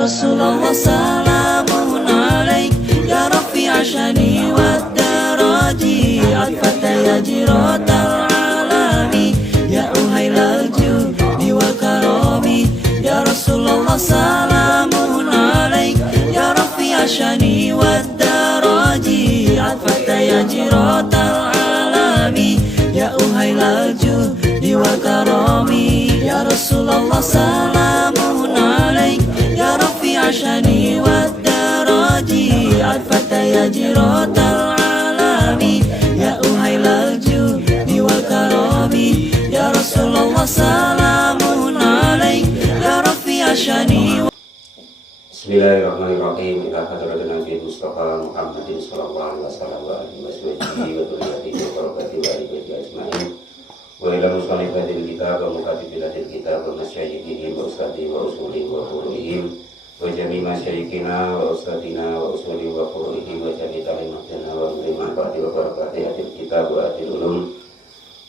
Rasulullah salamun alaik ya rafi'a syani wad daraji atfata ya jiratal alami ya uhailal judi wal karami ya Rasulullah salamun alaik ya rafi'a syani wad daraji atfata ya jiratal alami ya uhailal judi wal karami ya Rasulullah salamun alaik ya rafi'a syani wad daraji atfata ya jiratal alami ya uhailal judi wal karami ya Rasulullah salamun alaik ya rafi'a syani. Bismillahirrahmanirrahim. Ila hadratin Nabi Mustafa Muhammadin sallallahu alaihi wasallam wa alihi wa dhurriyyatihi wa barakatihi wa ibadihi ajma'in. Wa ila musannifil kitab wa mukatibil kitab wa masyayikhihi wa ustadi wa usuli wa furu'ihim wa jami' masyayikhina wa ustadina wa usuli wa furu'ihim wa jami' talimatina wa manfaati wa barakati hadil kitab wa hadil ulum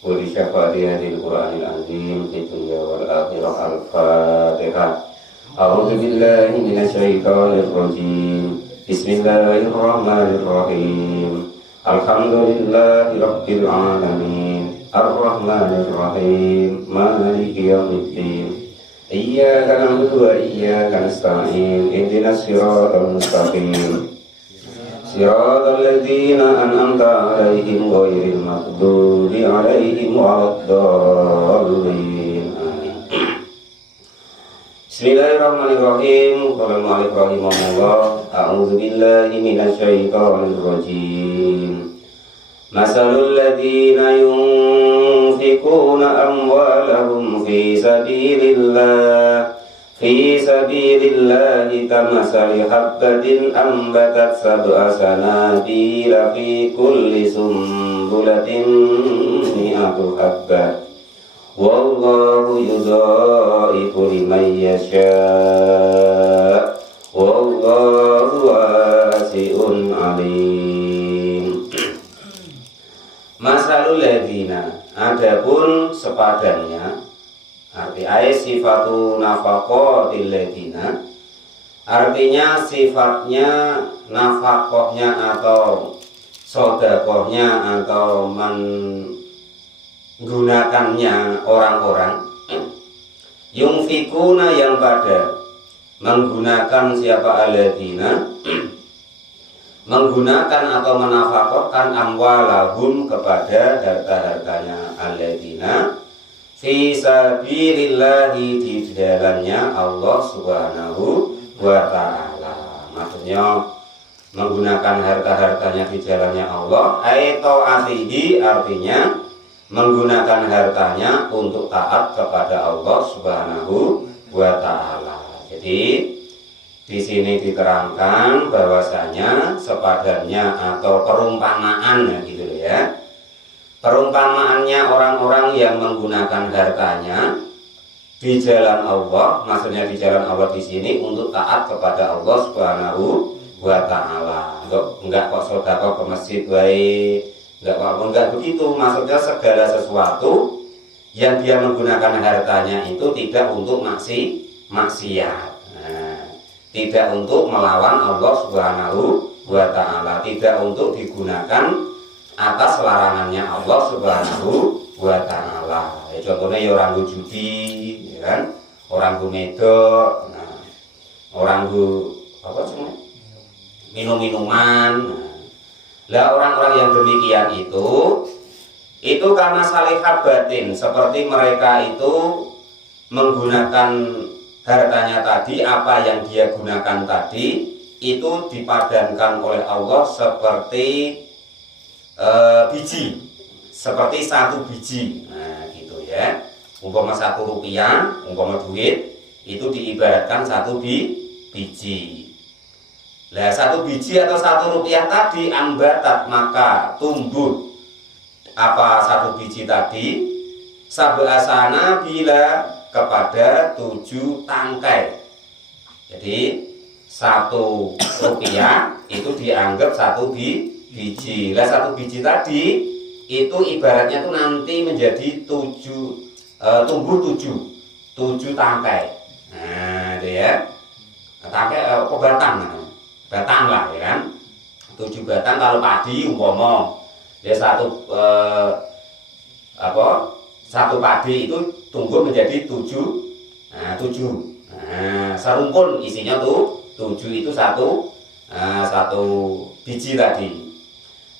wa li syafaati hadil Qur'anil azim fid dunya wal akhirah. Al-Fatihah. A'udzu billahi minasy syaithanir rajim. Bismillahirrahmanirrahim. Alhamdulillahi rabbil alamin. Ar-Rahmanir Rahim. Maliki yaumiddin. Iyyaka na'budu wa iyyaka nasta'in. Ihdinas siratal mustaqim. Siratal ladzina an'amta 'alaihim ghairil maghdubi 'alaihim waladdallin. Bismillahirrahmanirrahim. Qala al-mu'allif rahimahullah. A'udzu billahi minasy syaithanir rajim. Masalul ladzina yunfikuna amwalahum fi sabilillahi kamasali habbatin ambatat sab'a sanabila fi kulli sumbulatin mi'atu habbah. Wallahu yudha'ifu liman yasha' wallahu wasi'un alim. Masalul ladzina, adapun sepadannya, arti ayat sifatu nafaqatil ladzina, artinya sifatnya nafaqohnya atau sedekahnya atau menggunakannya orang-orang yungfikuna yang pada menggunakan siapa alladzina menggunakan atau menafakahkan amwalahum kepada harta-hartanya alladzina fi sabilillahi di jalannya Allah Subhanahu wa ta'ala. Maksudnya menggunakan harta-hartanya di jalannya Allah aito atihi, artinya menggunakan hartanya untuk taat kepada Allah Subhanahu wa ta'ala. Jadi di sini diterangkan bahwasanya sepadannya atau perumpamaan gitu ya. Perumpamaannya orang-orang yang menggunakan hartanya di jalan Allah, maksudnya di jalan Allah di sini untuk taat kepada Allah Subhanahu wa ta'ala. Enggak kok sedekah ke masjid baik, enggak begitu. Maksudnya segala sesuatu yang dia menggunakan hartanya itu tidak untuk maksiat. Tidak untuk melawan Allah Subhanahu wa ta'ala, tidak untuk digunakan atas larangannya Allah Subhanahu wa ta'ala. Contohnya ya orang judi, ya kan? Orang medok, orang apa sih? Minum-minuman. Lah orang-orang yang demikian itu karena salihah batin, seperti mereka itu menggunakan hartanya tadi, apa yang dia gunakan tadi itu dipadankan oleh Allah seperti biji, seperti satu biji. Nah gitu ya, umpama 1 rupiah, umpama duit itu diibaratkan satu biji. Lah 1 biji atau 1 rupiah tadi ambatat, maka tumbuh apa 1 biji tadi sab'asana bila kepada 7 tangkai. Jadi 1 rupiah itu dianggap 1 biji. Lah 1 biji tadi itu ibaratnya tuh nanti menjadi 7 tumbuh 7 tangkai. Nah itu ya. batang, batang lah ya kan. 7 batang kalau padi umpama ya satu padi itu tumbuh menjadi 7. Nah, 7. Nah, serumpun isinya tuh 7 itu satu biji tadi.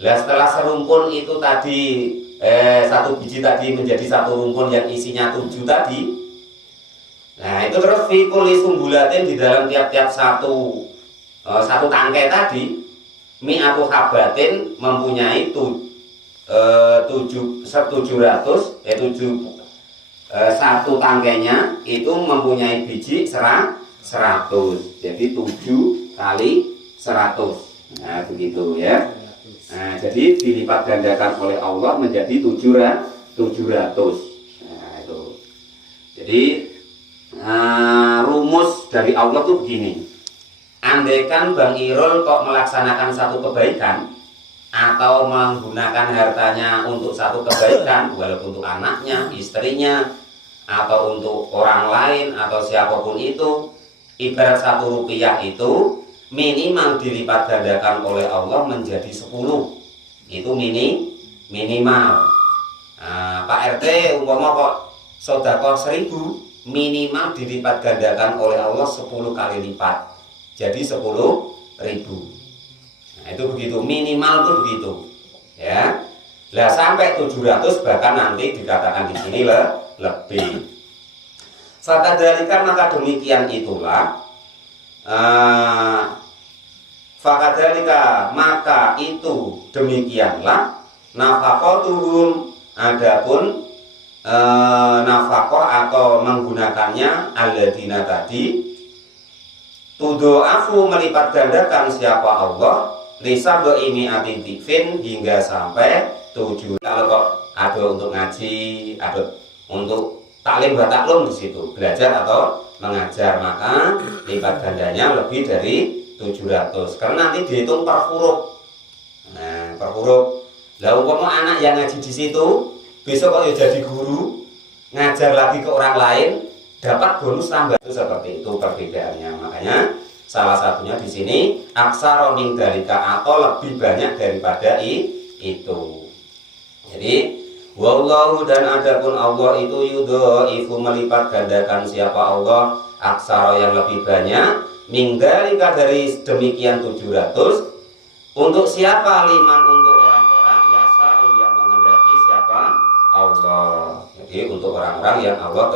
Nah, setelah serumpun itu tadi satu biji tadi menjadi satu rumpun yang isinya 7 tadi. Nah, itu terus fi kulli sumbulatin di dalam tiap-tiap satu tangkai tadi mi'atu habatin mempunyai 700 satu tangkainya itu mempunyai biji 100. Jadi 7 kali 100. Nah, begitu ya. Nah, jadi dilipat gandakan oleh Allah menjadi 700. Nah, itu. Jadi rumus dari Allah tuh begini. Andaikan Bang Irul kok melaksanakan satu kebaikan atau menggunakan hartanya untuk satu kebaikan, walaupun untuk anaknya, istrinya, atau untuk orang lain atau siapapun itu, ibarat 1 rupiah itu minimal dilipat gandakan oleh Allah menjadi 10. Itu minimal. Nah, Pak RT umpama kok sedekah 1000, minimal dilipat gandakan oleh Allah 10 kali lipat. Jadi 10.000. Nah, itu begitu, minimal itu begitu. Ya. Lah sampai 700 bahkan nanti dikatakan di sini lebih. Fakadzalika maka demikian itulah fakadzalika maka itu demikianlah nafaqatuhum adapun nafaqah atau menggunakannya alladzina tadi tudho'afu melipat gandakan siapa Allah lisa ini atitifin hingga sampai 7. Kalau kok ada untuk ngaji, ada untuk taklim bataklum di situ, belajar atau mengajar, maka lipat gandanya lebih dari 700. Karena nanti dihitung per huruf. Nah, per huruf. Lah umpama anak yang ngaji di situ, besok kalau jadi guru, ngajar lagi ke orang lain, dapat bonus tambah. Itu seperti itu perbedaannya. Makanya salah satunya di sini aksara min dalika atau lebih banyak daripada itu. Jadi wallahu dan adapun Allah itu yudhaifu melipat gandakan siapa Allah aksara yang lebih banyak min dalika dari demikian 700 untuk siapa liman untuk orang-orang yasa'u yang menghendaki siapa Allah. Jadi untuk orang-orang yang Allah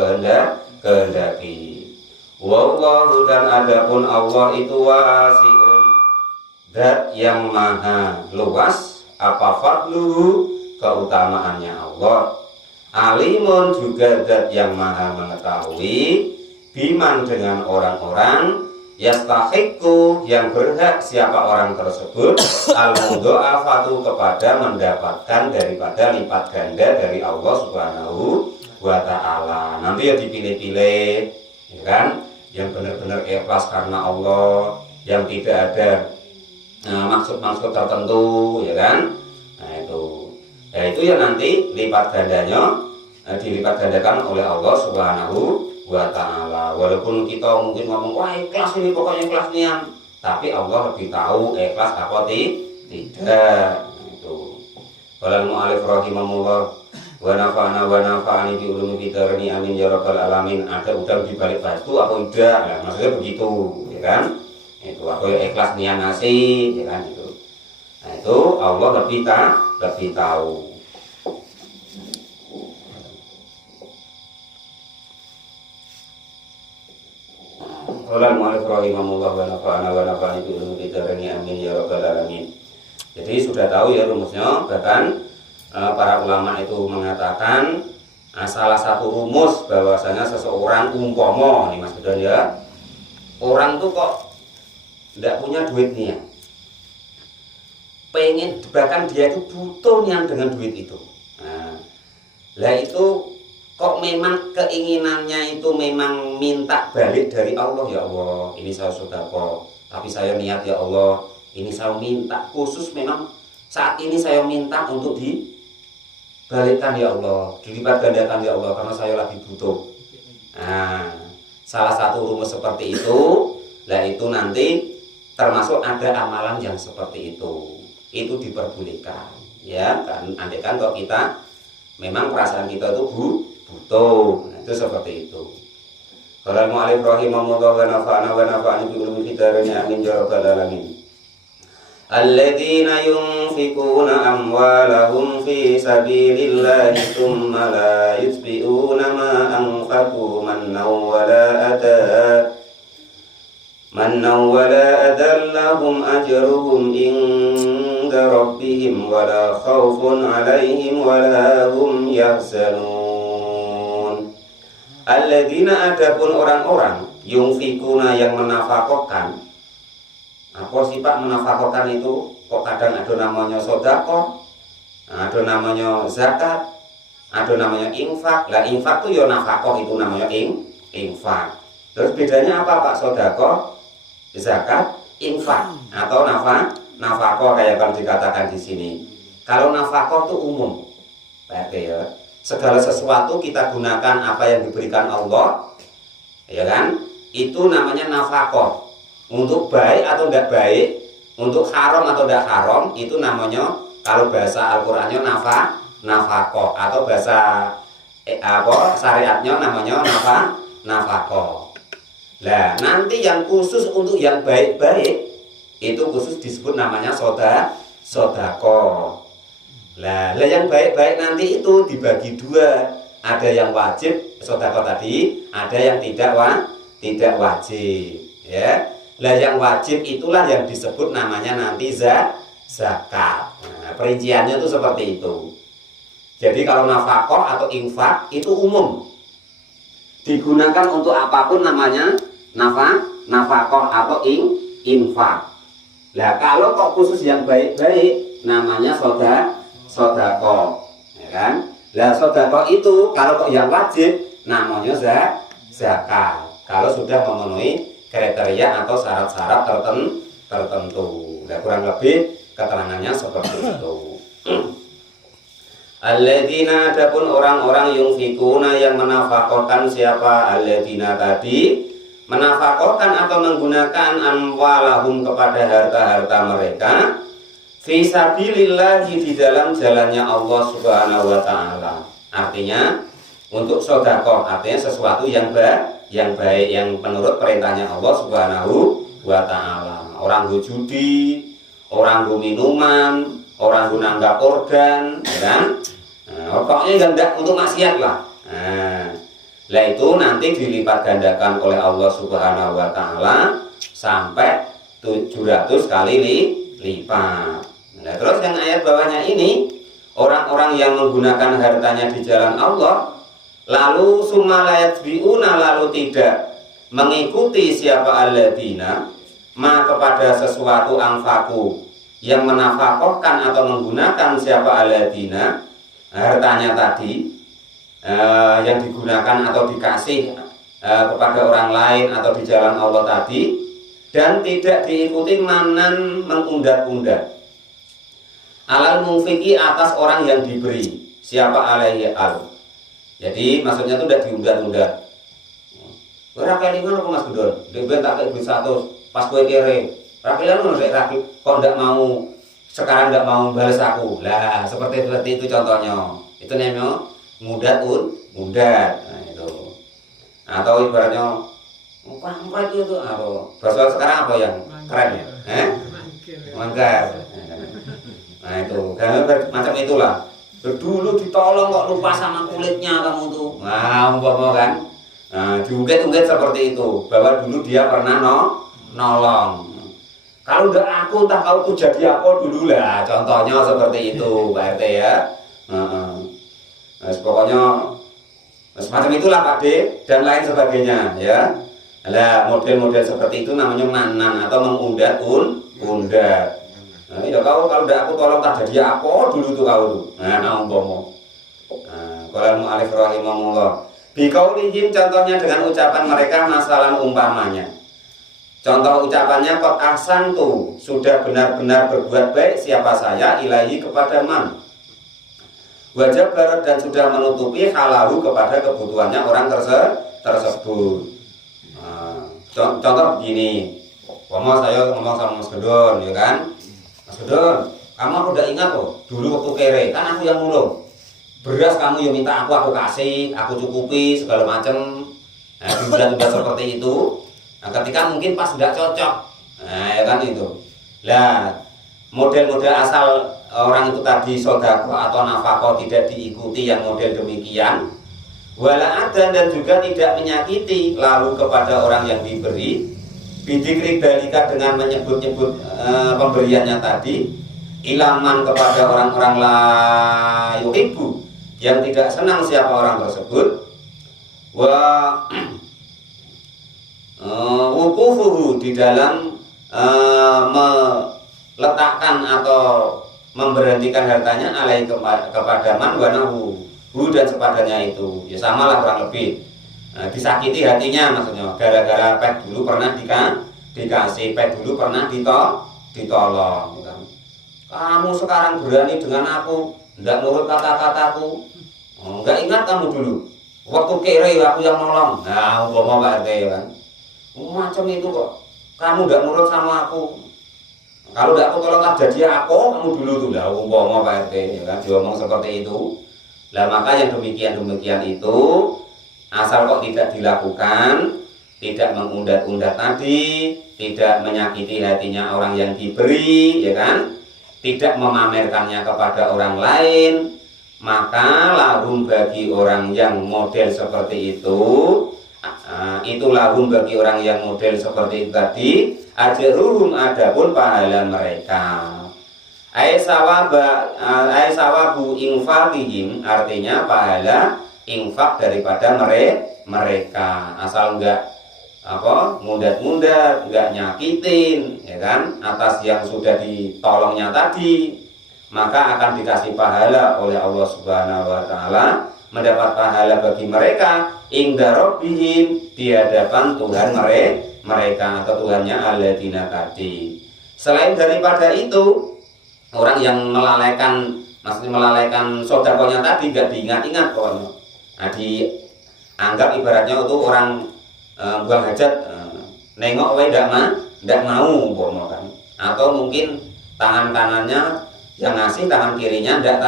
kehendaki. Wallahu dan adapun Allah itu wasi'un zat yang maha luas apa fadluhu keutamaannya Allah. Alimun juga zat yang maha mengetahui biman dengan orang-orang yastahiqu yang berhak siapa orang tersebut al-mudha'afatu kepada mendapatkan daripada lipat ganda dari Allah Subhanahu wa ta'ala. Nanti ya dipilih-pilih ya kan, yang benar-benar ikhlas karena Allah, yang tidak ada maksud-maksud tertentu ya kan. Nah itu ya nanti lipat gandanya dilipat gandakan oleh Allah Subhanahu wa ta'ala. Walaupun kita mungkin ngomong wah ikhlas ini pokoknya ikhlas nian, tapi Allah lebih tahu ikhlas apa tidak. Nah, itu qala al-mu'allif rahimahullah wa nafa'ani bi ulumi fitarni amin ya rabbal alamin. Ada udang di balik batu apa tidak? Nah, maksudnya begitu ya kan. Itu aku ya ikhlas nian ngasih ya kan itu. Nah, itu Allah lebih tahu. Qala al-mu'allif rahimahullah wa nafa'ani bi ulumi fitarni amin ya rabbal alamin. Jadi sudah tahu ya rumusnya, bahkan para ulama itu mengatakan salah satu rumus bahwasanya seseorang umpama nih Mas Budan ya, orang tuh kok tidak punya duitnya, pengen bahkan dia itu butuh yang dengan duit itu. Nah, lah itu kok memang keinginannya itu memang minta balik dari Allah, ya Allah ini saya sedekah tapi saya niat ya Allah ini saya minta khusus memang saat ini saya minta untuk dibalikkan ya Allah, dilipat gandakan ya Allah karena saya lagi butuh. Nah, salah satu rumus seperti itu Lah itu nanti termasuk ada amalan yang seperti itu diperbolehkan ya kan. Andai kan kalau kita memang perasaan kita itu butuh, nah, itu seperti itu. Qala al-mu'allif rahimahullah wa nafa'ana bi ulumi fitarnya amin ya rabbal alamin. Alladzina yunfikuna amwalahum fi sabilillahi thumma la yutbi'una ma anfaqu mannaw wala adallahum ajruhum inda rabbihim wala khawfun alaihim wala hum yahzanun. Alladzina, adapun orang-orang yunfikuna yang menafkahkan. Apa sih Pak menafkahkan itu? Kok kadang ada namanya sedekah, ada namanya zakat, ada namanya infak. Lah infak itu ya nafkah, itu namanya infak. Terus bedanya apa Pak? Sedekah, zakat, infak atau nafkah kayak yang dikatakan di sini. Kalau nafkah itu umum. Pak ya. Segala sesuatu kita gunakan apa yang diberikan Allah, ya kan? Itu namanya nafkah. Untuk baik atau tidak baik, untuk haram atau tidak haram, itu namanya kalau bahasa Al-Qur'annya nafkah atau bahasa syariatnya namanya nafkah. Lah, nanti yang khusus untuk yang baik-baik itu khusus disebut namanya sedekah. Lah yang baik-baik nanti itu dibagi dua. Ada yang wajib sedekah tadi, ada yang tidak wajib, ya. Lah yang wajib itulah yang disebut namanya nanti zakat. Nah, perinciannya itu seperti itu. Jadi kalau nafkah atau infak itu umum. Digunakan untuk apapun namanya nafkah atau infak. Lah kalau kok khusus yang baik-baik namanya sedekah, ya kan? Lah sedekah itu kalau kok yang wajib namanya zakat. Kalau sudah memenuhi kriteria atau syarat-syarat tertentu. Nah, kurang lebih keterangannya seperti itu. Alladzina, adapun orang-orang yunfikuna yang menafkahkan. Siapa alladzina tadi? Menafkahkan atau menggunakan amwalahum kepada harta-harta mereka fi sabilillah, di dalam jalannya Allah Subhanahu wa taala. Artinya untuk sedekah, artinya sesuatu yang baik yang menurut perintahnya Allah Subhanahu wa taala. Orang judi, orang minuman, orang nanggap organ, ya kan? Nah, pokoknya enggak untuk maksiat lah. Nah, itu nanti dilipat gandakan oleh Allah Subhanahu wa taala sampai 700 kali lipat. Nah, terus yang ayat bawahnya ini, orang-orang yang menggunakan hartanya di jalan Allah, lalu sumalayat biuna, lalu tidak mengikuti siapa alladzina ma kepada sesuatu anfaku, yang menafkahkan atau menggunakan siapa alladzina hartanya tadi yang digunakan atau dikasih kepada orang lain atau di jalan Allah tadi, dan tidak diikuti manan mengundat-undat alal munfiki, atas orang yang diberi, siapa alaihi al. Jadi maksudnya itu udah diundat-undat. Ora kelingan apa Mas Gundul? Dhewe tak kei duit 100 pas kowe kere. Ora kelingan nek rapi kok ndak mau sekarang ndak mau balas aku. Lah, seperti itu contohnya. Itu namanya mundat. Nah, itu. Atau ibaratnya apa itu apa? Bahasa sekarang apa yang keren ya? Mangkar. Nah, itu. Kan macam itulah. Dulu ditolong kok lupa sama kulitnya kamu tuh. Nah, umpama kan. Nah, diungkit-ungkit seperti itu, bahwa dulu dia pernah nolong. Kalau udah aku tak tahu tuh jadi apa dulu lah. Contohnya seperti itu, Pak RT ya. Nah, pokoknya semacam itulah Pak D dan lain sebagainya ya. Lah model-model seperti itu namanya manan atau mengundat-undat. Nah, ya kau kalau udah aku tolong tak jadi apa dulu tuh kau tuh. Nah, umpama. Qala al-mu'allif rahimahullah. Biqaulihim, contohnya dengan ucapan mereka, masalah umpamanya. Contoh ucapannya qad ahsantu, sudah benar-benar berbuat baik siapa saya ilahi kepada man. Wajib barat, dan sudah menutupi halahu kepada kebutuhannya orang tersebut. Contoh begini. saya ngomong sama Mas Gedon, ya kan? Mas Gedon, kamu aku udah ingat loh, dulu waktu kere, kan aku yang mulung. Beras kamu yang minta aku kasih, aku cukupi segala macam. Nah, bulan-bulan seperti itu. Nah, ketika mungkin pas tidak cocok, nah ya kan itu. Lah, model-model asal orang itu tadi sodako atau nafako tidak diikuti yang model demikian. Wala adan dan juga tidak menyakiti lalu kepada orang yang diberi. Bidikri dalika dengan menyebut-nyebut pemberiannya tadi. Ilaman kepada orang-orang la yuhibbu yang tidak senang siapa orang tersebut. Wa wukufuhu di dalam meletakkan atau memberhentikan hartanya alai kepada man wanahu dan sepadanya itu, ya samalah kurang lebih. Nah, disakiti hatinya maksudnya gara-gara pet dulu pernah dikasih, pet dulu pernah ditolong gitu. Kamu sekarang berani dengan aku, tidak nurut kata-kataku, nggak ingat kamu dulu waktu kere aku yang nolong. Nah, umpama Pak RT kan macam itu kok, kamu tidak nurut sama aku. Kalau tidak aku tolong jadi aku, kamu dulu tuh lah umpama Pak RT, ya kan, diomong seperti itu. Lah maka yang demikian itu asal kok tidak dilakukan, tidak mengundat-undat tadi, tidak menyakiti hatinya orang yang diberi, ya kan, tidak memamerkannya kepada orang lain, maka lahum bagi orang yang model seperti itu lahum bagi orang yang model seperti itu tadi ajruhum adapun pahala mereka. Ai sawabu infaqihim artinya pahala infak daripada mereka asal enggak mundat-mundat, enggak nyakitin, ya kan, atas yang sudah ditolongnya tadi, maka akan dikasih pahala oleh Allah Subhanahu wa taala, mendapat pahala bagi mereka inda rabbihim di hadapan Tuhan mereka atau Tuhannya alladzina tadi. Selain daripada itu, orang yang melalaikan, maksudnya melalaikan sodakonya tadi gak diingat-ingat pokoknya. Nah, dianggap ibaratnya itu orang buang hajat, nengok wae ndak mau umpama kan. Atau mungkin tangan kanannya yang ngasih, tangan kirinya ndak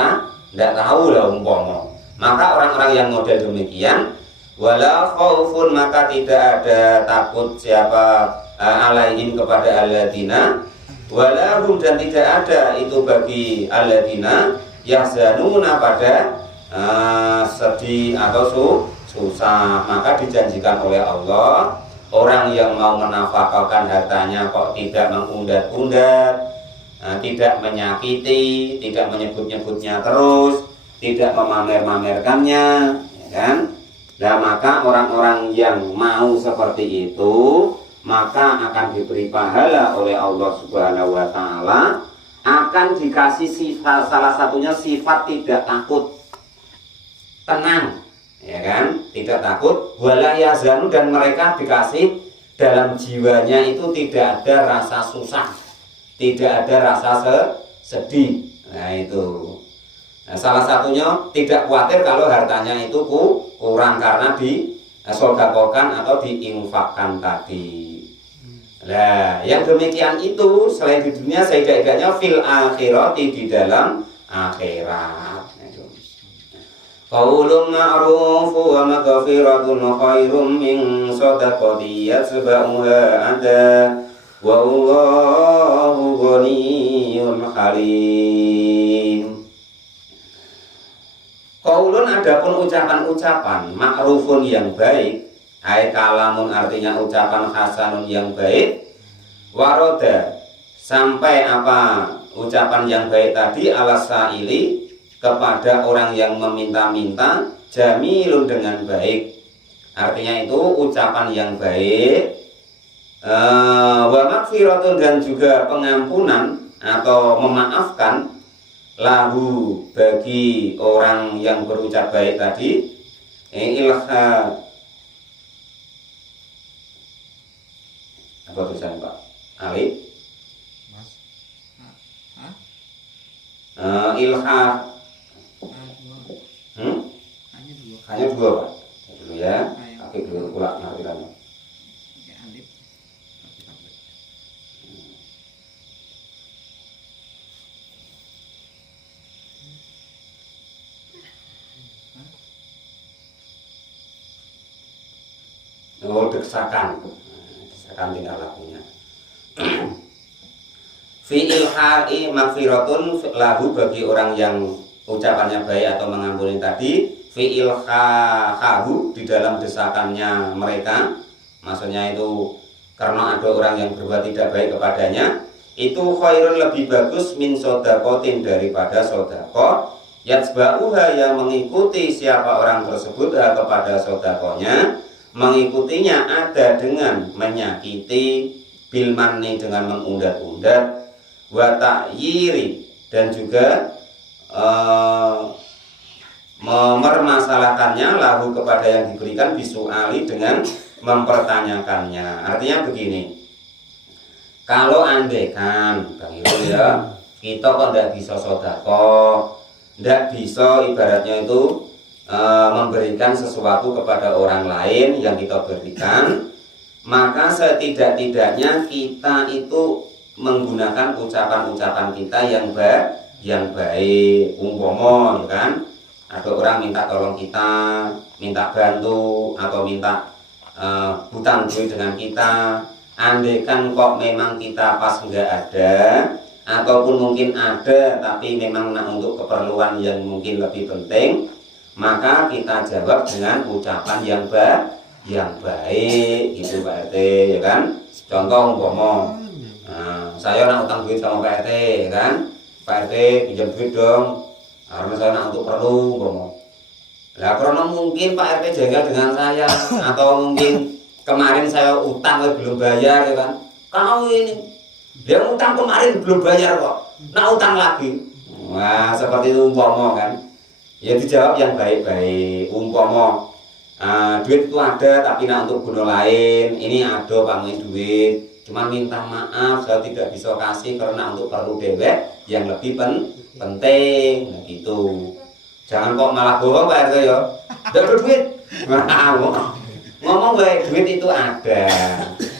tahu lah umpama. Maka orang-orang yang model demikian wala khaufun maka tidak ada takut siapa alaihim kepada alladzina walahum dan tidak ada itu bagi alladzina yahzanuna pada sedih atau susah. Maka dijanjikan oleh Allah orang yang mau menafkahkan hartanya kok tidak mengundat-undat, tidak menyakiti, tidak menyebut-nyebutnya terus, tidak memamer-mamerkannya, ya kan? Dan maka orang-orang yang mau seperti itu maka akan diberi pahala oleh Allah Subhanahu wa taala, akan dikasih sifat, salah satunya sifat tidak takut, tenang, ya kan? Tidak takut, wala yazanu dan mereka dikasih dalam jiwanya itu tidak ada rasa susah, tidak ada rasa sedih. Nah itu. Nah, salah satunya tidak khawatir kalau hartanya itu kurang karena disodakokan atau diinfakkan tadi. Nah, yang demikian itu selain di dunia seidak-idaknya fil akhirati di dalam akhirat. Qaulun ma'rufu wa maghfiratun khairum min shadaqati yatba'uha ada wallahu ghaniyyun halim. Qaulun adapun ucapan-ucapan ma'rufun yang baik, ai kalamun artinya ucapan hasanun yang baik, waroda sampai apa ucapan yang baik tadi ala sa'ili kepada orang yang meminta-minta jamilun dengan baik. Artinya itu ucapan yang baik, wa maghfiratun dan juga pengampunan atau memaafkan lahu bagi orang yang berucap baik tadi. Ilha apa tulisan Pak Ali? Ilha hanya dua Pak dulu ya, tapi dulu pula nanti kan Oh, desakan tingkah lakunya. Fi'il ha'i maghfiratun lahu bagi orang yang ucapannya baik atau mengampuni tadi. Fi'il hahu di dalam desakannya mereka, maksudnya itu karena ada orang yang berbuat tidak baik kepadanya, itu khairun lebih bagus min sodakotin daripada sodako. Yatsba'uha yang mengikuti siapa orang tersebut kepada sodakonya, mengikutinya ada dengan menyakiti, bilmanni dengan mengundat-undat, wa ta'yiri dan juga memermasalahkannya lahu kepada yang diberikan, bisuali dengan mempertanyakannya. Artinya begini, kalau andekan Bang Irul ya, kita kok tidak bisa sodako, tidak bisa ibaratnya itu memberikan sesuatu kepada orang lain yang kita berikan, maka setidak-tidaknya kita itu menggunakan ucapan-ucapan kita yang baik. Umpama ya kan, ada orang minta tolong kita, minta bantu atau minta hutang budi dengan kita, andaikan kok memang kita pas nggak ada ataupun mungkin ada tapi memang untuk keperluan yang mungkin lebih penting, maka kita jawab dengan ucapan yang baik gitu Pak RT ya kan. Contoh umpama saya nak utang duit sama Pak RT ya kan, Pak RT pinjam duit dong karena saya nak untuk perlu umpama. Lah karena mungkin Pak RT jengkel dengan saya atau mungkin kemarin saya utang belum bayar ya kan, kau ini dia utang kemarin belum bayar kok, nak utang lagi. Wah seperti itu umpama kan, ya dijawab yang baik-baik. Umpama duit itu ada tapi nak untuk guna lain, ini ada panggil duit, cuma minta maaf saya tidak bisa kasih karena untuk perlu dewek yang lebih penting. Nah gitu, jangan kok malah bohong Pak RT ya, tidak ada duit. Ngomong baik, duit itu ada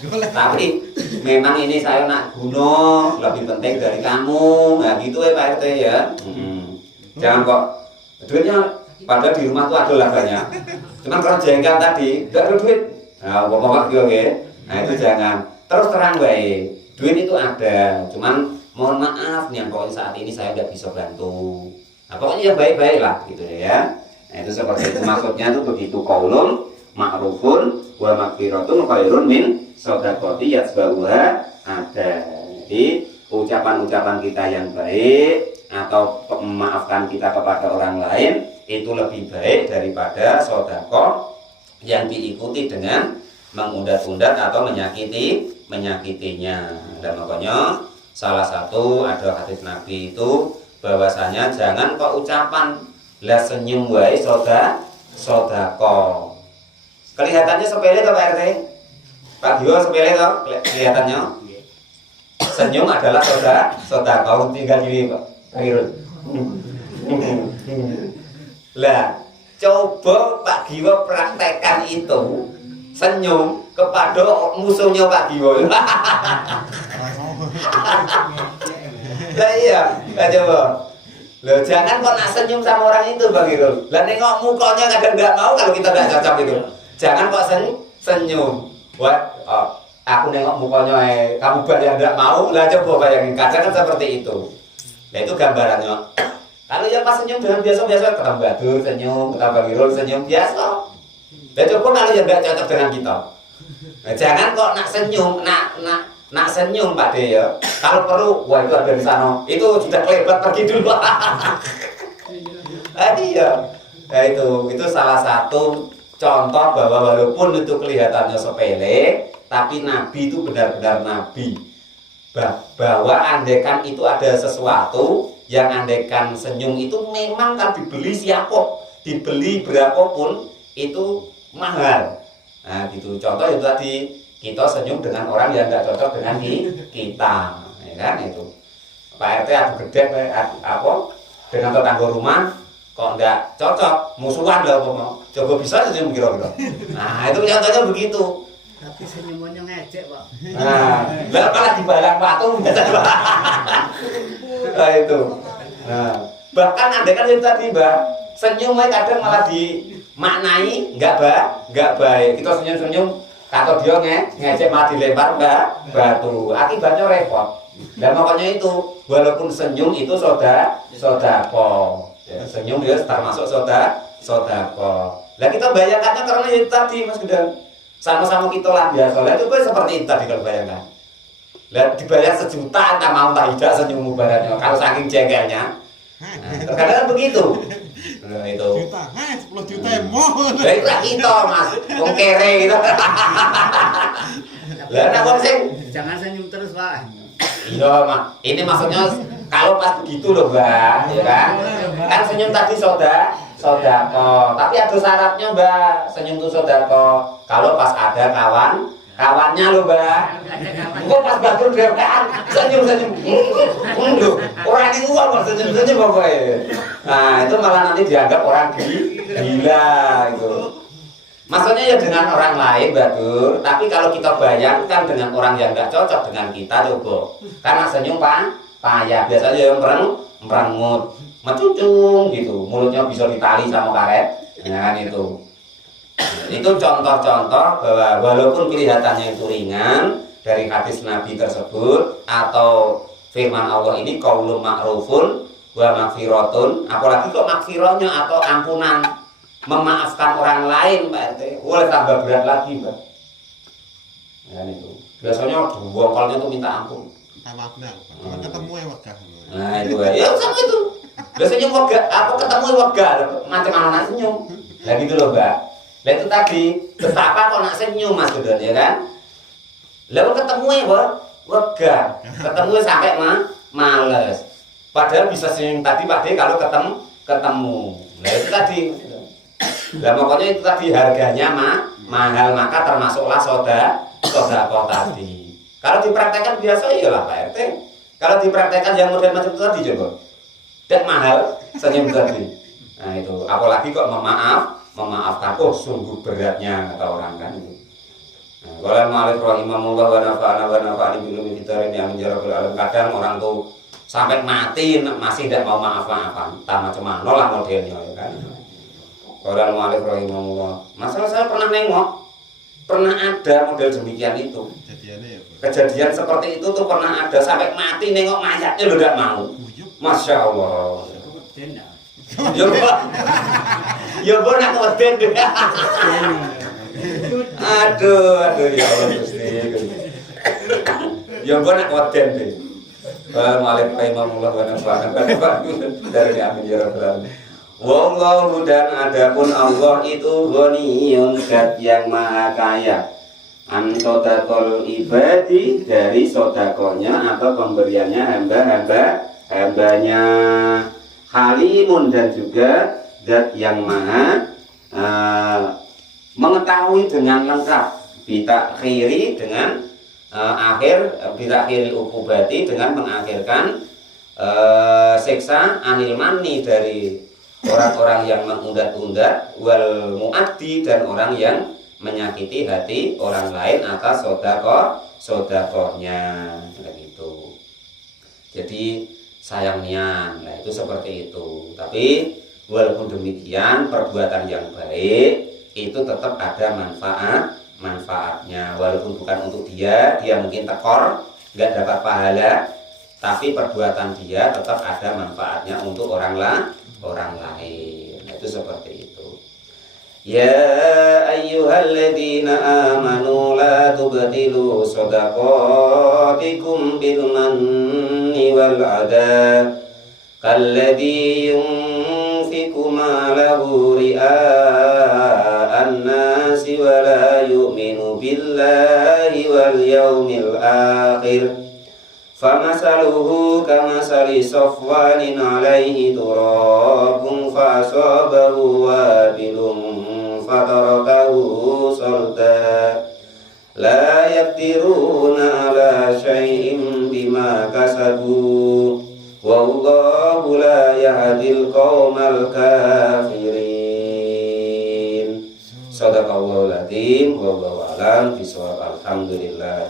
tapi memang ini saya nak guna lebih penting dari kamu. Nah gitu ya Pak RT ya. Jangan kok duitnya padahal di rumah tuh ada lah banyak, cuman kalau jengkel tadi tidak ada duit. Nah pokoknya gitu ya. Nah itu jangan, terus terang baik, duit itu ada, cuman mohon maaf nih pokoknya saat ini saya tidak bisa bantu. Nah pokoknya yang baik-baik lah gitu ya. Nah itu seperti itu maksudnya tuh begitu, qaulun ma'rufun wa maghfiratun khairun min shadaqati yatsba'uha ada. Jadi ucapan-ucapan kita yang baik atau memaafkan kita kepada orang lain itu lebih baik daripada sedekah yang diikuti dengan mengundat-undat atau menyakitinya. Dan makanya salah satu ada hadis Nabi itu bahwasanya jangan kok ucapan lah senyum wae sedekah. Kelihatannya sepele toh Pak RT? Pak Dio sepele toh kelihatannya? Senyum adalah sedekah. Tinggal gini Pak Irul. Lah, coba Pak Giwo praktekkan itu, senyum kepada musuhnya Pak Giwo. Lah iya, coba. Loh, jangan kok nak senyum sama orang itu Bang Irul. Lah nengok mukanya kadang nggak mau kalau kita nggak cocok itu. Jangan kok senyum. Wah, aku nengok mukanya kamu bayar nggak mau. Lah coba bayangin, kadang kan seperti itu. Nah itu gambarannya. Kalau yang pas senyum dengan biasa-biasa, ketemu Badur senyum, ketemu Bang Irul senyum biasa. Nah coba kalau yang nggak cocok dengan kita. Nah, jangan kok nak senyum, nak senyum Pak De ya. Kalau perlu, wah itu ada di sana. Itu sudah kelebat pergi dulu. Iya. Nah itu salah satu contoh bahwa walaupun itu kelihatannya sepele, tapi Nabi itu benar-benar Nabi. Bahwa andekan itu ada sesuatu yang andekan senyum itu memang kan dibeli siapa, dibeli berapapun itu mahal. Nah gitu, contoh itu tadi kita senyum dengan orang yang nggak cocok dengan kita, ya kan itu. Pak RT adu gede apa dengan tetangga rumah kok nggak cocok, musuhan lah coba bisa senyum kira-kira. Nah itu contohnya begitu. Tapi senyumannya ngejek Pak. Nah, lah malah dibalang patung nah itu. Nah, bahkan andekan itu tadi Mbak, senyum kadang malah dimaknai nggak baik. Kita senyum-senyum Kata dia ngecek malah dilempar batu. Akibatnya repot. Dan makanya itu walaupun senyum itu sodako. Ya, senyum dia termasuk sodako. Lah kita bayangkannya karena itu tadi Mas Gudang. Sama-sama kita lah biasa. Lah itu seperti itu tadi kalau bayangkan. Lah dibayar 1 juta entah mau tak tidak senyum mubaraknya. Kalau saking jengkelnya. Nah, terkadang begitu. Nah, itu. 10 juta mau. Lah itu lah kita Mas. Wong kere gitu. Lah nek wong sing Jangan senyum terus, Pak. iya, Mak. Ini maksudnya kalau pas begitu loh, Mbak, ya kan? Kan senyum tadi sodako. Tapi ada syaratnya, Mbak. Senyum itu sodako. Kalau pas ada kawannya loh, Mbak. Kok pas batur dewean senyum. Loh, orang itu kok senyum pokoknya. Nah, itu malah nanti dianggap orang gila gitu. Maksudnya ya dengan orang lain Batur, tapi kalau kita bayangkan dengan orang yang nggak cocok dengan kita coba. Karena senyum payah, biasanya yang merengut, mecucung gitu, mulutnya bisa ditali sama karet, ya kan itu. Itu contoh-contoh bahwa walaupun kelihatannya itu ringan dari hadis Nabi tersebut atau firman Allah ini qaulun ma'rufun wa maghfiratun, apalagi kok maghfirahnya atau ampunan, memaafkan orang lain, Mbak RT, boleh tambah berat lagi, Mbak. Ya itu. Biasanya bongkolnya tuh minta ampun. Minta maaf nah, ketemu ya wegah. Nah itu ya sama itu. Biasanya wegah, apa ketemu wegah, macam mana nak senyum. Nah gitu loh, Mbak. Nah itu tadi, betapa kok nak senyum Mas Gudon, ya kan? Lalu ketemu wegah, ketemu sampai males. Padahal bisa senyum tadi Pak D kalau ketemu. Nah itu tadi. Nah pokoknya itu tadi harganya mahal, maka termasuklah sodako tadi. Kalau dipraktekkan biasa iyalah Pak RT. Kalau dipraktekkan yang model macam itu tadi coba, dan mahal senyum tadi. Nah itu apalagi kok memaafkan, sungguh beratnya kata orang kan itu. Nah, kalau ma'alif rahimahullah wa nafa'ani bilumi fitarin yang menjarabul alam, kadang orang tuh sampai mati masih tidak mau maaf-maafan, tak macam mana lah modelnya ya kan. Orang mu'alif rahimahullah. Masalah saya pernah nengok, pernah ada model demikian itu. Kejadian seperti itu tuh pernah ada, sampai mati nengok mayatnya lo tidak mau. Masya Allah. Ya bo nak weden deh. Aduh ya Allah Gusti. Ya bo nak weden deh. Orang mu'alif rahimahullah wa nafa'ani dari amin ya rabbal alamin. Wallahu, dan adapun Allah itu ghaniyun, zat yang maha kaya, an sodakol ibadi, dari sodakonya atau pemberiannya hambanya, halimun, dan juga zat yang maha mengetahui dengan lengkap, bitakhiri, dengan bitakhiri ukubati, dengan mengakhirkan siksa, anil mani, dari orang-orang yang mengundat-undat, wal muaddi, dan orang yang menyakiti hati orang lain atas sodakohnya begitu. Jadi sayangnya, nah itu seperti itu. Tapi walaupun demikian, perbuatan yang baik itu tetap ada manfaatnya. Walaupun bukan untuk dia mungkin tekor, nggak dapat pahala, tapi perbuatan dia tetap ada manfaatnya untuk orang lain. Nah, itu seperti itu. Ya ayyuhalladzina amanu la tubtilu shadaqatikum bil manni wal adha kalladzi yunfiqu malahu ria'an nasi wa la yu'minu billahi wal yawmil akhir. Famasaluhu kamasali safwanin alaihi turabun fa'asabahu wabilun fatarakahu salda la yaqdiruna ala syai'in bima kasabu wallahu la yahdil qaumal kafirin. Shadaqallahul adzim, wallahu a'lam bishawab. Alhamdulillah.